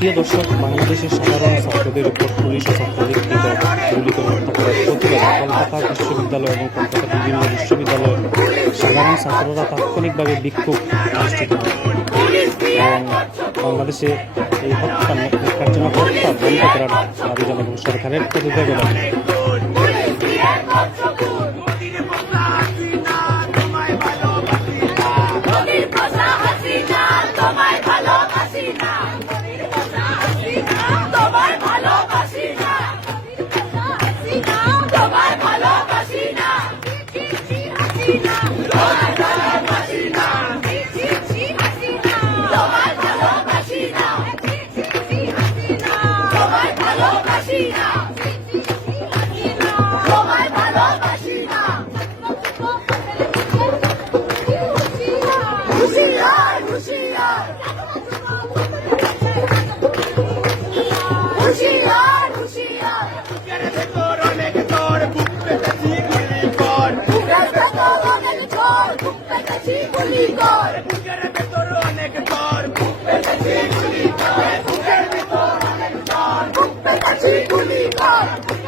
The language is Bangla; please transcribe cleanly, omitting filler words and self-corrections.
প্রিয় দর্শক, বাংলাদেশের সাধারণ ছাত্রদের উপর পুলিশ ও ছাত্রলীগকৃত গুলি করে হত্যা করার প্রতিবাদে কলকাতা বিশ্ববিদ্যালয় এবং কলকাতার বিভিন্ন বিশ্ববিদ্যালয়ের সাধারণ ছাত্ররা তাৎক্ষণিকভাবে বিক্ষোভ অনুষ্ঠিত করে এবং বাংলাদেশে এই হত্যা ন্যাক্কারজনক হত্যা বন্ধ করার দাবি জানান এবং সরকারের পদত্যাগের দাবি। Gulikor!